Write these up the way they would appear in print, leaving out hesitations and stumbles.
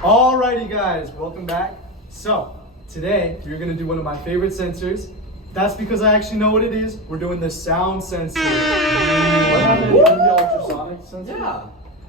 Alrighty guys, welcome back. So, today you're gonna do one of my favorite sensors. That's because I actually know what it is. We're doing the sound sensor. What happened to the ultrasonic sensor? Yeah.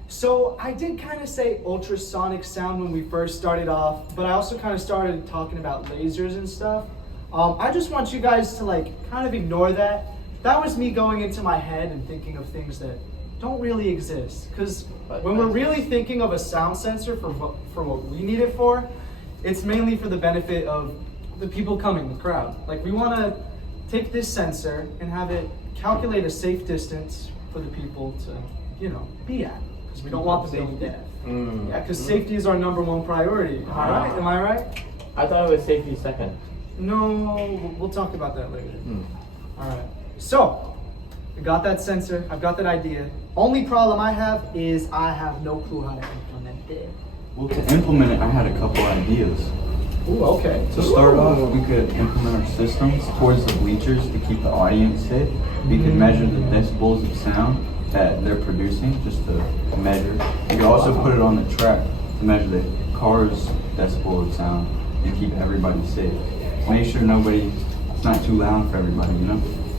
So I did kind of say ultrasonic sound when we first started off, but I also kind of started talking about lasers and stuff. I just want you guys to kind of ignore that. That was me going into my head and thinking of things that don't really exist. Because when we're really thinking of a sound sensor for what we need it for, it's mainly for the benefit of the people coming, the crowd. Like, we want to take this sensor and have it calculate a safe distance for the people to, be at. Because we don't want them being deaf. Yeah, because safety is our #1 priority. Am I right? Am I right? I thought it was safety second. No, we'll talk about that later. All right. So, I got that sensor. I've got that idea. Only problem I have is I have no clue how to implement it. Well, to implement it, I had a couple ideas. Ooh, okay. To start off, we could implement our systems towards the bleachers to keep the audience safe. We could measure the decibels of sound that they're producing, just to measure. We could also put it on the track to measure the car's decibel of sound and keep everybody safe. Make sure it's not too loud for everybody,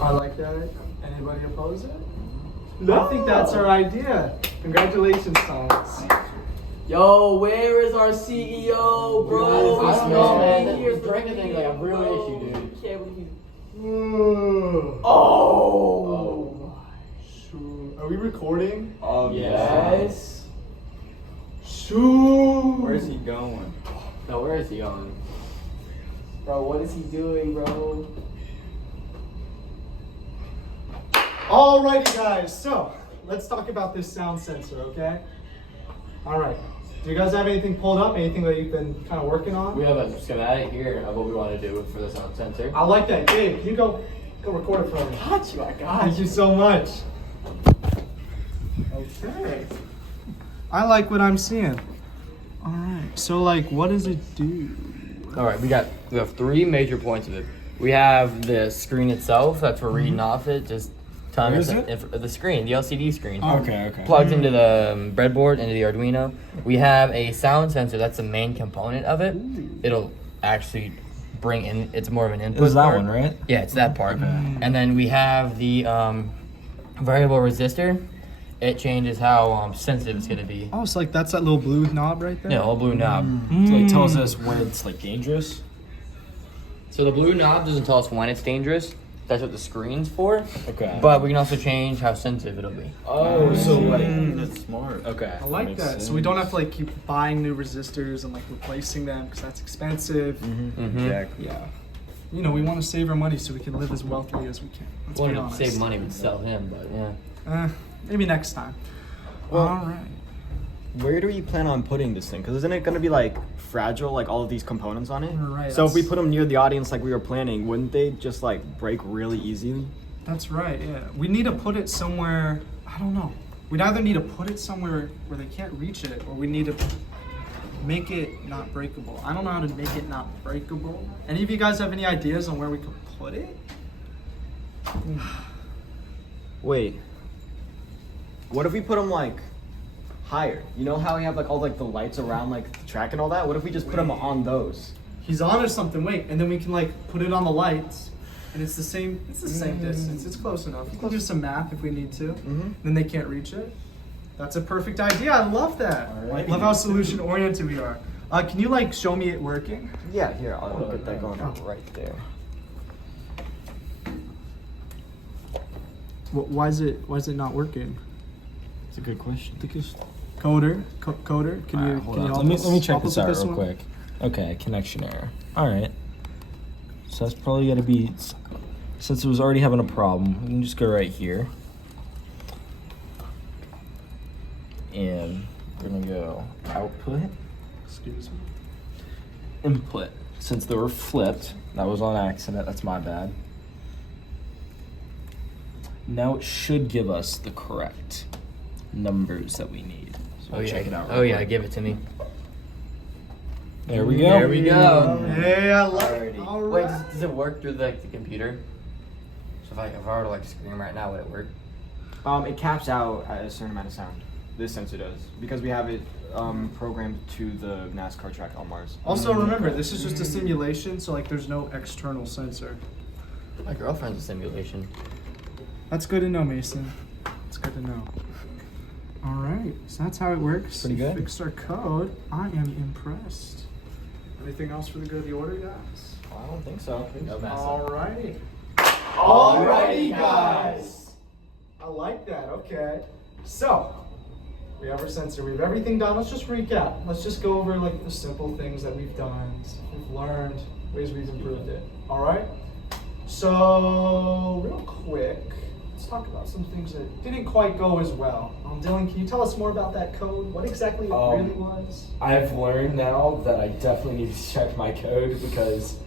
I like that. Anybody oppose it? No. I think that's our idea. Congratulations, Thomas. Yo, where is our CEO, bro? I don't know, man. Here's The drinking thing is like a real issue, dude. Can't believe Oh. Shoot. Are we recording? Oh, yes. Shoot. Where's he going? No, where is he going? Bro, what is he doing, bro? Alrighty, guys. So, let's talk about this sound sensor, okay? Alright. Do you guys have anything pulled up? Anything that you've been kind of working on? We have a schematic here of what we want to do for the sound sensor. I like that. Gabe, can you go record it for me? Got you, I got Thank you so much. Okay. I like what I'm seeing. Alright. So, what does it do? All right, we have 3 major points of it. We have the screen itself. That's for reading off it. Just telling us the screen, the LCD screen. Okay. Plugs into the breadboard, into the Arduino. We have a sound sensor. That's the main component of it. It'll actually bring in. It's more of an input. It's that part. one, right? Yeah, it's that part. And then we have the variable resistor. It changes how sensitive it's gonna be. Oh, so that's that little blue knob right there? Yeah, little blue knob. So it tells us when it's dangerous. So the blue knob doesn't tell us when it's dangerous. That's what the screen's for. Okay. But we can also change how sensitive it'll be. Oh, so That's smart. okay. I like Makes that. sense. So we don't have to keep buying new resistors and replacing them because that's expensive. Exactly. Yeah. We want to save our money so we can live as wealthily as we can. Let's We be want to honest. save money, we'd sell him, but yeah. Maybe next time. Well- All right. Where do we plan on putting this thing? Because isn't it going to be fragile, all of these components on it? Right, So if we that's- put them near the audience like we were planning, wouldn't they just break really easily? That's right. Yeah. We need to put it somewhere. I don't know. We'd either need to put it somewhere where they can't reach it, or we need to make it not breakable. I don't know how to make it not breakable. Any of you guys have any ideas on where we could put it? Wait. What if we put them higher? You know how we have all the lights around the track and all that? What if we just put them on those? He's on or something. Wait, and then we can put it on the lights, and it's the same. It's the same distance. It's close enough. We can do some math if we need to. Then they can't reach it. That's a perfect idea. I love that. Alright. Love how solution oriented we are. Can you show me it working? Yeah, here, I'll get that going right there. Why is it not working? It's a good question. Coder, coder, can you Hold can on. you Let me help check us this with out real one? quick. Okay, connection error. All right. So that's probably got to be, since it was already having a problem, we can just go right here. And we're going to go output, Excuse me. input. Since they were flipped, that was on accident. That's my bad. Now it should give us the correct numbers that we need. So we'll check it out. Oh yeah, give it to me. There we go. There we go. Hey, I love it. Alrighty. All Wait, right. does it work through the computer? So if I were to scream right now, would it work? It caps out at a certain amount of sound. This sensor does, because we have it programmed to the NASCAR track on Mars. Also, remember, this is just a simulation, so like there's no external sensor. My girlfriend's a simulation. That's good to know, Mason. It's good to know. All right, so that's how it works. Pretty good. Fixed our code. I am impressed. Anything else for the good of the order, guys? I don't think so. No mess. Alrighty. Alrighty, guys. I like that. Okay. So, we have our sensor. We have everything done. Let's just recap. Let's just go over like the simple things that we've done, stuff we've learned, ways we've improved it. All right. So, real quick, let's talk about some things that didn't quite go as well. Dylan, can you tell us more about that code? What exactly it really was? I've learned now that I definitely need to check my code because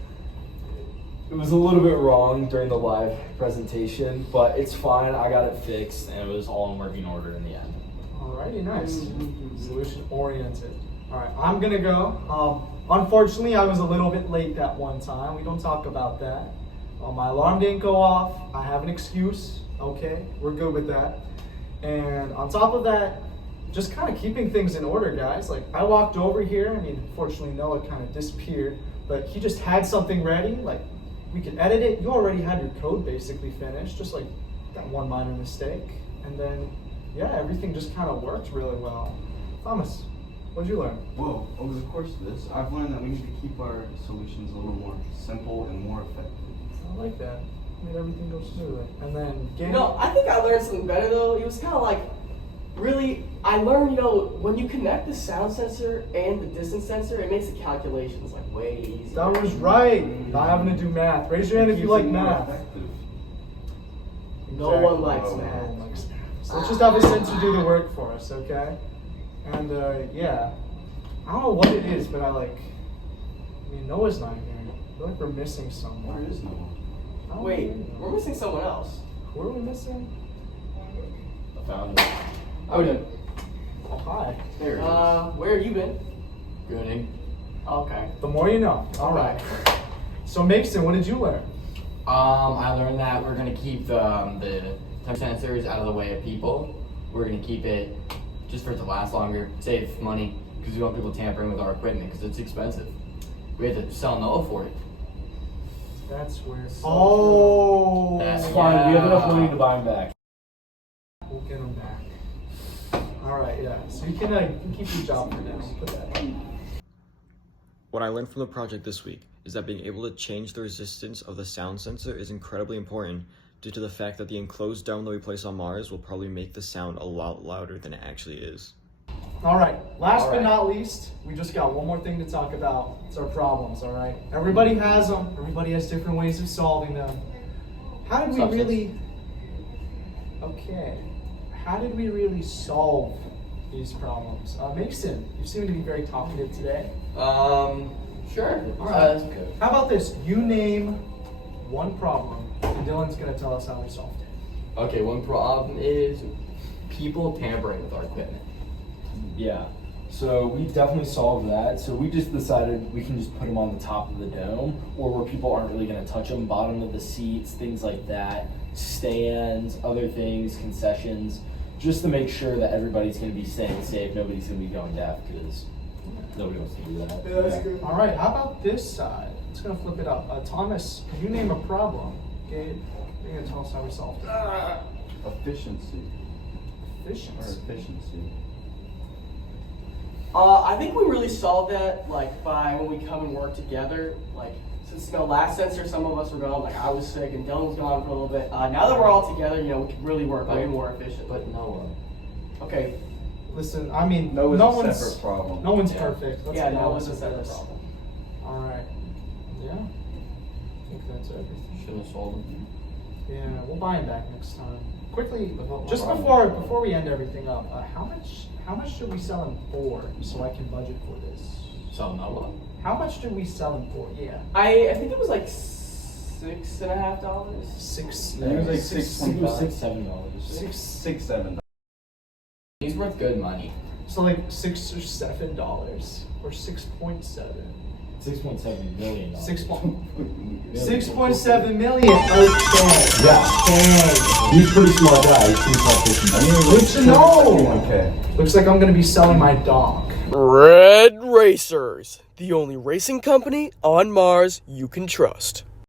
it was a little bit wrong during the live presentation, but it's fine. I got it fixed, and it was all in working order in the end. Alrighty, nice. Solution oriented. Alright, I'm gonna go. Unfortunately, I was a little bit late that one time. We don't talk about that. My alarm didn't go off. I have an excuse. Okay, we're good with that. And on top of that, just kind of keeping things in order, guys. Like, I walked over here. I mean, unfortunately, Noah kind of disappeared, but he just had something ready. Like, we could edit it. You already had your code basically finished, just like that one minor mistake. And then, yeah, everything just kind of worked really well. Thomas, what did you learn? Well, over the course of this, I've learned that we need to keep our solutions a little more simple and more effective. I like that. Made everything go smoothly. And then, Gabe? No, I think I learned something better though. It was kind of like, really, I learned, when you connect the sound sensor and the distance sensor, it makes the calculations like way easier. That was right. Not having to do math. Raise your hand if you like math. No one likes No math. one likes math. So let's just have a sensor do the work for us, okay? And yeah, I don't know what it is, but I mean, Noah's not here. I feel like we're missing someone. Where is no one? I don't Wait, know. we're missing someone else. Who are we missing? I found it. Odin. Oh, hi. There it is. Where have you been? Gooning. Okay. The more you know. All right. So Mason, what did you learn? I learned that we're gonna keep the temp sensors out of the way of people. We're gonna keep it just for it to last longer, save money, because we don't want people tampering with our equipment because it's expensive. We had to sell Noah for it. That's where. Oh. That's It's fine. We have enough money to Yeah. buy him back. We'll get him back. All right. Yeah. So you can keep your job for now. Put that. What I learned from the project this week is that being able to change the resistance of the sound sensor is incredibly important due to the fact that the enclosed dome that we place on Mars will probably make the sound a lot louder than it actually is. All right. Last All but right. not least, we just got one more thing to talk about. It's our problems. All right. Everybody has them. Everybody has different ways of solving them. How did we Substance. really? Okay. How did we really solve these problems? Mason, you seem to be very talkative today. Sure. All right. That's good. How about this? You name one problem, and Dylan's gonna tell us how we solved it. Okay, one problem is people tampering with our equipment. Yeah. So we definitely solved that. So we just decided we can just put them on the top of the dome, or where people aren't really going to touch them, bottom of the seats, things like that, stands, other things, concessions, just to make sure that everybody's going to be staying safe. Nobody's going to be going deaf because nobody wants to do that. All right. How about this side? It's gonna flip it up. Thomas, you name a problem. Gabe, you're gonna tell us how we solved it. Efficiency. Efficiency. I think we really solved that by when we come and work together. Since last sensor, some of us were gone. I was sick and Dylan was gone for a little bit. Now that we're all together, we can really work way more efficiently. But Noah. Okay. Listen, I mean, No, no it's a one's separate problem. no one's Yeah. perfect. Let's Yeah, be no, honest it's a with separate this. problem. All right. Yeah. I think that's everything. Shouldn't have sold them. Yeah, we'll buy him back next time. Quickly, Without just my before we end everything up, how much should we sell him for so I can budget for this? Sell Noah. How much did we sell him for? Yeah. I think it was $6.50. Six. I think it was like $6, $6.25. $7. Six, $7. He's worth good money. So like $6 or $7 or 6.7. $6.7 million. 6.7 million. Okay. Yeah. He's a pretty smart guy. He's pretty smart person. I mean, Good to know. Okay. Looks like I'm gonna be selling my dog. Red Racers, the only racing company on Mars you can trust.